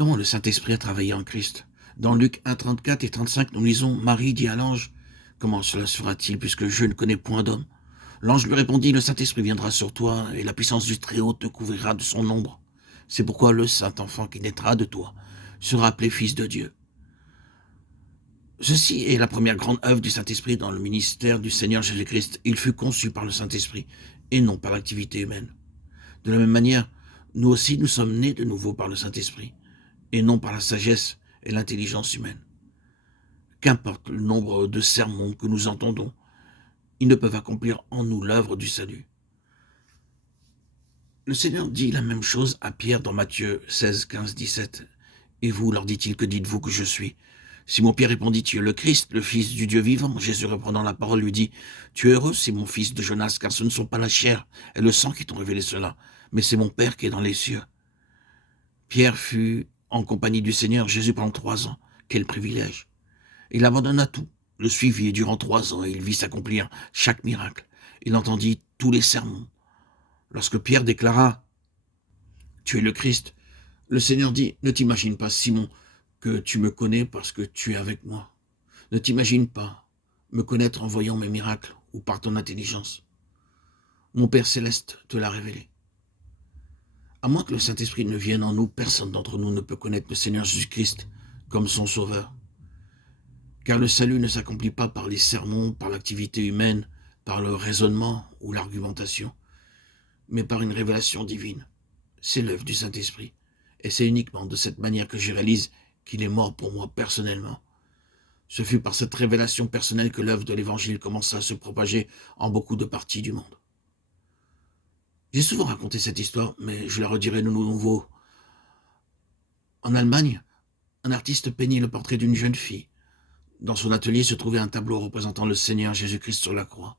Comment le Saint-Esprit a travaillé en Christ? Dans Luc 1, 34 et 35, nous lisons: Marie dit à l'ange: Comment cela se fera-t-il puisque je ne connais point d'homme? L'ange lui répondit: Le Saint-Esprit viendra sur toi et la puissance du Très-Haut te couvrira de son ombre. C'est pourquoi le Saint-Enfant qui naîtra de toi sera appelé Fils de Dieu. Ceci est la première grande œuvre du Saint-Esprit dans le ministère du Seigneur Jésus-Christ. Il fut conçu par le Saint-Esprit et non par l'activité humaine. De la même manière, nous aussi nous sommes nés de nouveau par le Saint-Esprit et non par la sagesse et l'intelligence humaine. Qu'importe le nombre de sermons que nous entendons, ils ne peuvent accomplir en nous l'œuvre du salut. Le Seigneur dit la même chose à Pierre dans Matthieu 16, 15, 17. « Et vous, leur dit-il, que dites-vous que je suis ?» Simon-Pierre répondit: « Tu es le Christ, le Fils du Dieu vivant. » Jésus, reprenant la parole, lui dit: « Tu es heureux, Simon, fils de Jonas, car ce ne sont pas la chair et le sang qui t'ont révélé cela, mais c'est mon Père qui est dans les cieux. » Pierre fut en compagnie du Seigneur Jésus pendant 3 ans. Quel privilège! Il abandonna tout, le suivit, et durant 3 ans, il vit s'accomplir chaque miracle. Il entendit tous les sermons. Lorsque Pierre déclara: « Tu es le Christ », le Seigneur dit: « Ne t'imagine pas, Simon, que tu me connais parce que tu es avec moi. Ne t'imagine pas me connaître en voyant mes miracles ou par ton intelligence. Mon Père céleste te l'a révélé. » À moins que le Saint-Esprit ne vienne en nous, personne d'entre nous ne peut connaître le Seigneur Jésus-Christ comme son Sauveur. Car le salut ne s'accomplit pas par les sermons, par l'activité humaine, par le raisonnement ou l'argumentation, mais par une révélation divine. C'est l'œuvre du Saint-Esprit. Et c'est uniquement de cette manière que je réalise qu'il est mort pour moi personnellement. Ce fut par cette révélation personnelle que l'œuvre de l'Évangile commença à se propager en beaucoup de parties du monde. J'ai souvent raconté cette histoire, mais je la redirai de nouveau. En Allemagne, un artiste peignit le portrait d'une jeune fille. Dans son atelier se trouvait un tableau représentant le Seigneur Jésus-Christ sur la croix.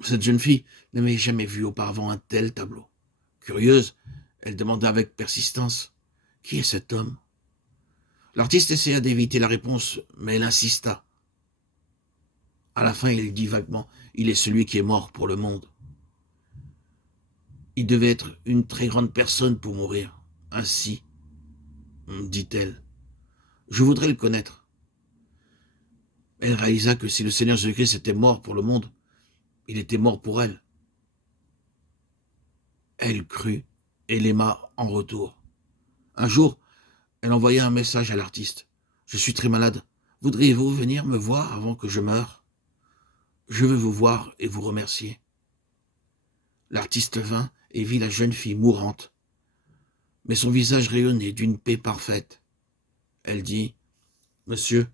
Cette jeune fille n'avait jamais vu auparavant un tel tableau. Curieuse, elle demanda avec persistance: « Qui est cet homme ?» L'artiste essaya d'éviter la réponse, mais elle insista. À la fin, il dit vaguement: « Il est celui qui est mort pour le monde. » Il devait être une très grande personne pour mourir. Ainsi, dit-elle, je voudrais le connaître. Elle réalisa que si le Seigneur Jésus-Christ était mort pour le monde, il était mort pour elle. Elle crut et l'aima en retour. Un jour, elle envoya un message à l'artiste: « Je suis très malade. Voudriez-vous venir me voir avant que je meure? Je veux vous voir et vous remercier. » L'artiste vint et vit la jeune fille mourante, mais son visage rayonnait d'une paix parfaite. Elle dit: « Monsieur,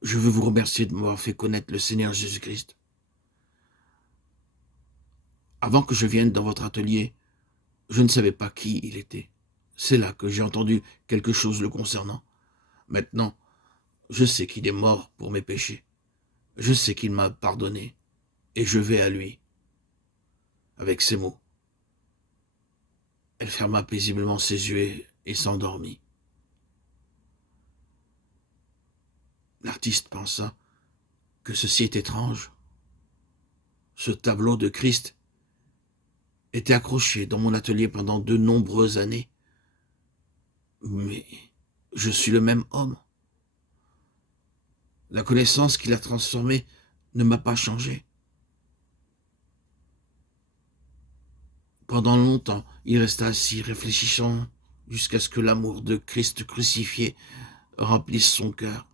je veux vous remercier de m'avoir fait connaître le Seigneur Jésus-Christ. Avant que je vienne dans votre atelier, je ne savais pas qui il était. C'est là que j'ai entendu quelque chose le concernant. Maintenant, je sais qu'il est mort pour mes péchés. Je sais qu'il m'a pardonné et je vais à lui. » Avec ces mots, elle ferma paisiblement ses yeux et s'endormit. L'artiste pensa que ceci est étrange. Ce tableau de Christ était accroché dans mon atelier pendant de nombreuses années. Mais je suis le même homme. La connaissance qui l'a transformé ne m'a pas changé. Pendant longtemps, il resta assis, réfléchissant, jusqu'à ce que l'amour de Christ crucifié remplisse son cœur.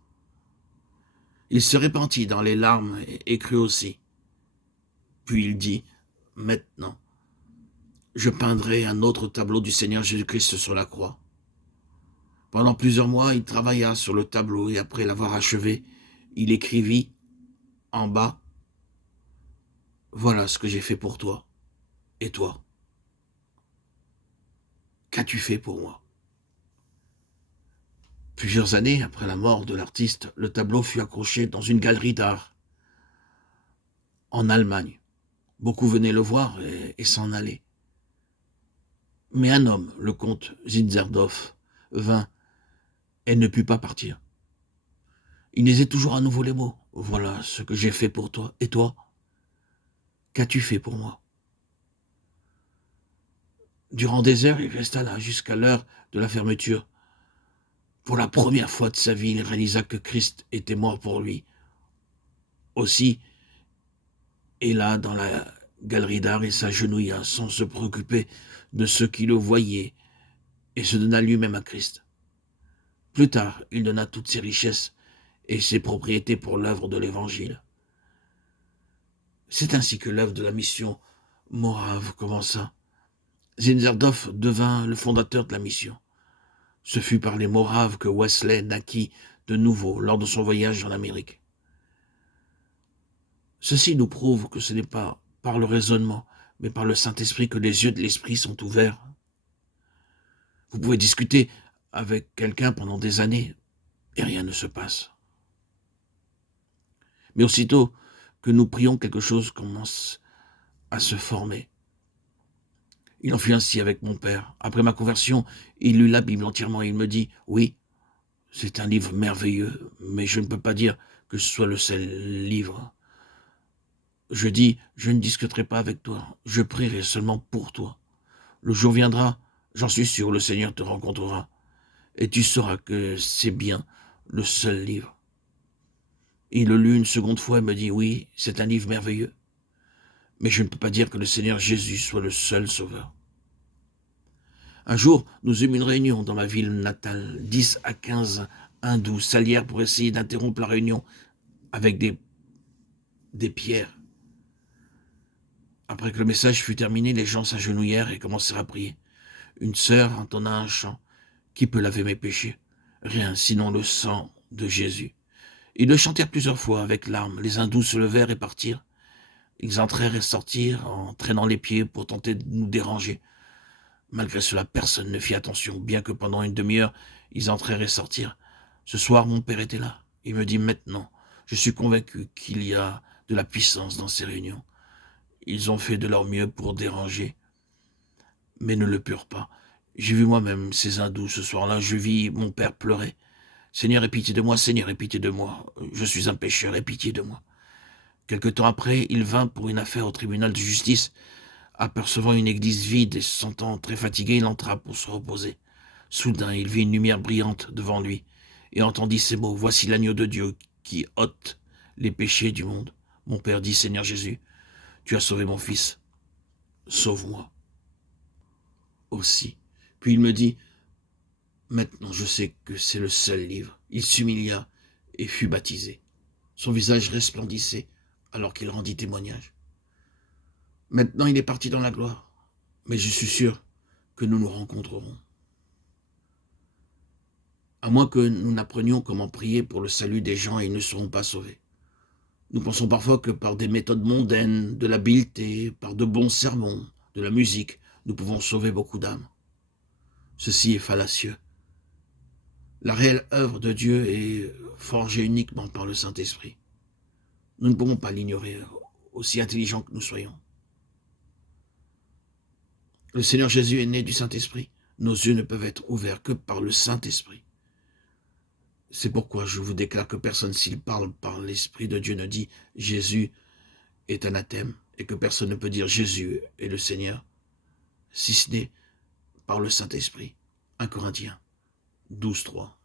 Il se répandit dans les larmes et crut aussi. Puis il dit: « Maintenant, je peindrai un autre tableau du Seigneur Jésus-Christ sur la croix. » Pendant plusieurs mois, il travailla sur le tableau et après l'avoir achevé, il écrivit en bas: « Voilà ce que j'ai fait pour toi. Et toi, qu'as-tu fait pour moi ?» Plusieurs années après la mort de l'artiste, le tableau fut accroché dans une galerie d'art en Allemagne. Beaucoup venaient le voir et s'en allaient. Mais un homme, le comte Zinzerdorf, vint et ne put pas partir. Il disait toujours à nouveau les mots: « Voilà ce que j'ai fait pour toi. Et toi, qu'as-tu fait pour moi ?» Durant des heures, il resta là jusqu'à l'heure de la fermeture. Pour la première fois de sa vie, il réalisa que Christ était mort pour lui. Aussi, et là, dans la galerie d'art, il s'agenouilla sans se préoccuper de ceux qui le voyaient et se donna lui-même à Christ. Plus tard, il donna toutes ses richesses et ses propriétés pour l'œuvre de l'Évangile. C'est ainsi que l'œuvre de la mission morave commença. Zinzerdorf devint le fondateur de la mission. Ce fut par les Moraves que Wesley naquit de nouveau lors de son voyage en Amérique. Ceci nous prouve que ce n'est pas par le raisonnement, mais par le Saint-Esprit que les yeux de l'Esprit sont ouverts. Vous pouvez discuter avec quelqu'un pendant des années et rien ne se passe. Mais aussitôt que nous prions, quelque chose commence à se former. Il en fut ainsi avec mon père. Après ma conversion, il lut la Bible entièrement et il me dit « Oui, c'est un livre merveilleux, mais je ne peux pas dire que ce soit le seul livre. » Je dis « Je ne discuterai pas avec toi, je prierai seulement pour toi. Le jour viendra, j'en suis sûr, le Seigneur te rencontrera, et tu sauras que c'est bien le seul livre. » Il le lut une seconde fois et me dit « Oui, c'est un livre merveilleux, mais je ne peux pas dire que le Seigneur Jésus soit le seul sauveur. » Un jour, nous eûmes une réunion dans ma ville natale. 10 à 15 hindous s'allièrent pour essayer d'interrompre la réunion avec des pierres. Après que le message fut terminé, les gens s'agenouillèrent et commencèrent à prier. Une sœur entonna un chant. « Qui peut laver mes péchés? Rien, sinon le sang de Jésus. » Ils le chantèrent plusieurs fois avec larmes. Les hindous se levèrent et partirent. Ils entrèrent et sortirent en traînant les pieds pour tenter de nous déranger. Malgré cela, personne ne fit attention, bien que pendant une demi-heure, ils entrèrent et sortirent. Ce soir, mon père était là. Il me dit maintenant, je suis convaincu qu'il y a de la puissance dans ces réunions. Ils ont fait de leur mieux pour déranger, mais ne le purent pas. J'ai vu moi-même ces hindous ce soir-là, je vis mon père pleurer. Seigneur, aie pitié de moi, Seigneur, aie pitié de moi. Je suis un pécheur, aie pitié de moi. Quelque temps après, il vint pour une affaire au tribunal de justice. Apercevant une église vide et se sentant très fatigué, il entra pour se reposer. Soudain, il vit une lumière brillante devant lui et entendit ces mots « Voici l'agneau de Dieu qui ôte les péchés du monde. » Mon père dit « Seigneur Jésus, tu as sauvé mon fils. Sauve-moi aussi. » Puis il me dit « Maintenant, je sais que c'est le seul livre. » Il s'humilia et fut baptisé. Son visage resplendissait alors qu'il rendit témoignage. Maintenant, il est parti dans la gloire, mais je suis sûr que nous nous rencontrerons. À moins que nous n'apprenions comment prier pour le salut des gens et ils ne seront pas sauvés. Nous pensons parfois que par des méthodes mondaines, de l'habileté, par de bons sermons, de la musique, nous pouvons sauver beaucoup d'âmes. Ceci est fallacieux. La réelle œuvre de Dieu est forgée uniquement par le Saint-Esprit. Nous ne pouvons pas l'ignorer, aussi intelligents que nous soyons. Le Seigneur Jésus est né du Saint-Esprit. Nos yeux ne peuvent être ouverts que par le Saint-Esprit. C'est pourquoi je vous déclare que personne, s'il parle par l'Esprit de Dieu, ne dit « Jésus est anathème » et que personne ne peut dire « Jésus est le Seigneur », si ce n'est par le Saint-Esprit. 1 Corinthiens 12, 3.